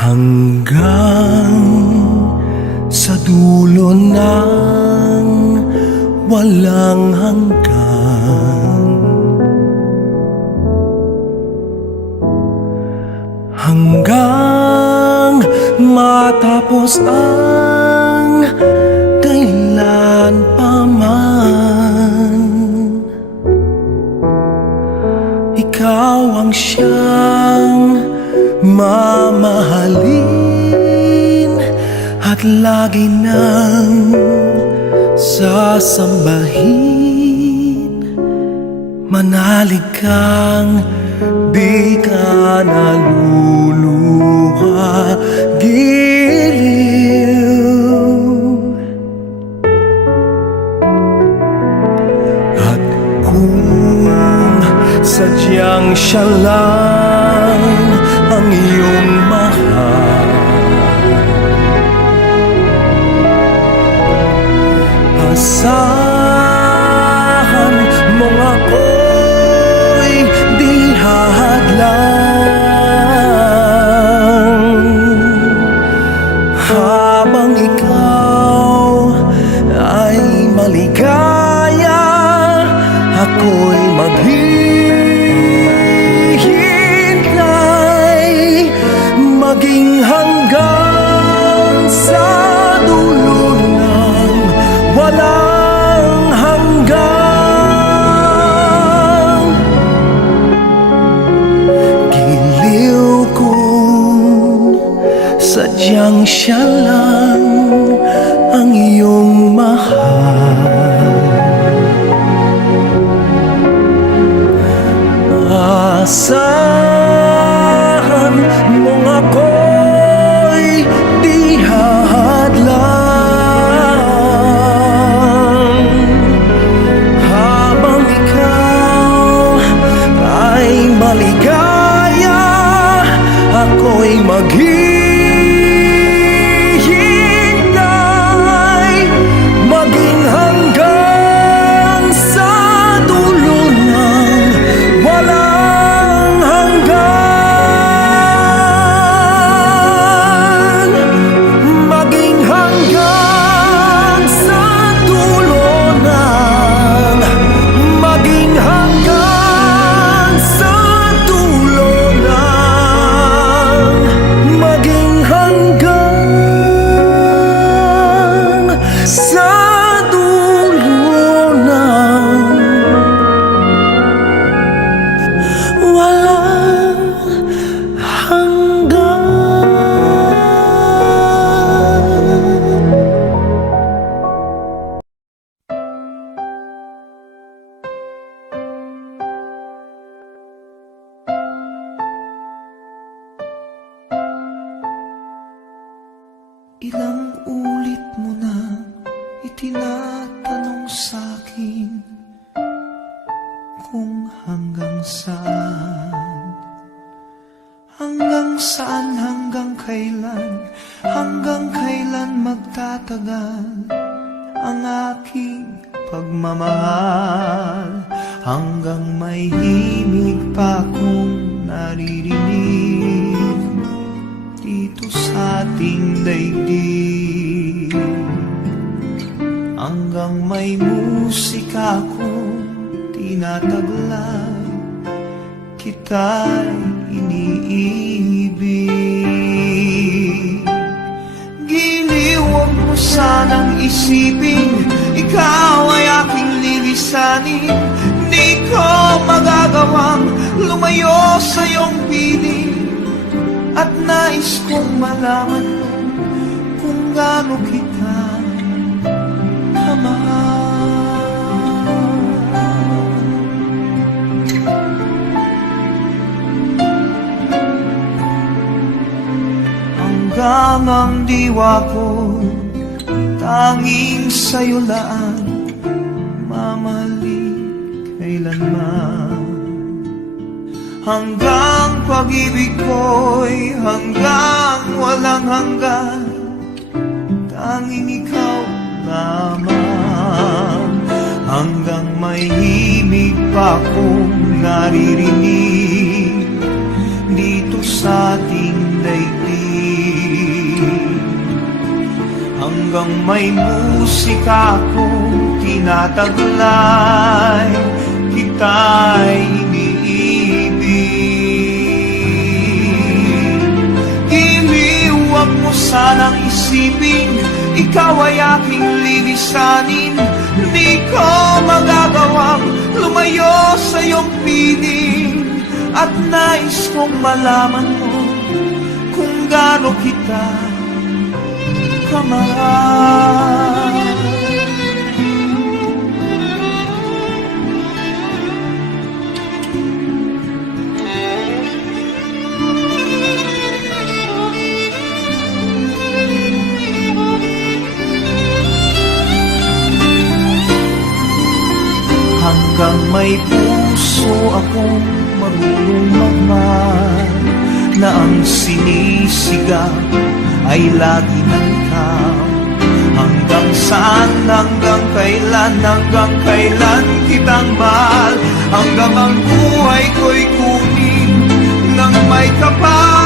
Hanggang sa dulo ng walang hanggan, hanggang matapos ang kailan pa man. Ikaw ang siyang mamahalin at lagi nang sasambahin. Manalig kang di ka naluluha, giliw. At kung sadyang siya lang ang iyong mahal, asahan mong ako'y di hahadlang. Habang ikaw ay maligaya, ako'y maghihintay, maging hanggang sa dulo ng walang hanggan. Giliw kung sadyang siya lang ang iyong mahal. Asahan mong ako'y di hahadlang. Habang ikaw ay maligaya, ako'y maghihintay, maging hanggang sa dulo ng walang hanggan. Maging hanggang sa dulo ng, maging hanggang sa dulo ng, maging hanggang sa dulo ng walang hanggan. Ilang ulit mo na itinatanong sa'kin kung hanggang saan, hanggang kailan magtatagal ang aking pagmamahal. Hanggang may himig pa akong naririnig dito sa ating daigdig, hanggang may musika akong tinataglay, kita'y iniibig. Giliw, huwag mo sanang isipin ikaw ay aking lilisanin. Di ko magagawang lumayo sa iyong piling, at nais kong malaman mo kung gaano kita kamahal. Hanggang ang diwa ko tanging sa'yo laan, mamahalin kailanman. Hanggang pag-ibig ko'y hanggang walang hanggan, tanging ikaw lamang. Hanggang may himig pa akong naririnig dito sa ating daigdig, hanggang may musika kong tinataglay, kita'y iniibig. Iniwag mo sanang isipin, ikaw ay aking lilisanin. Di ko magagawang lumayo sa iyong piling, at nais kong malaman mo kung gaano kita kamahal. Hanggang may puso akong marunong magmahal, na ang sinisigaw ay lagi ng ikaw. Hanggang saan, hanggang kailan kitang mahal, hanggang ang buhay ko'y kunin ng may kapal.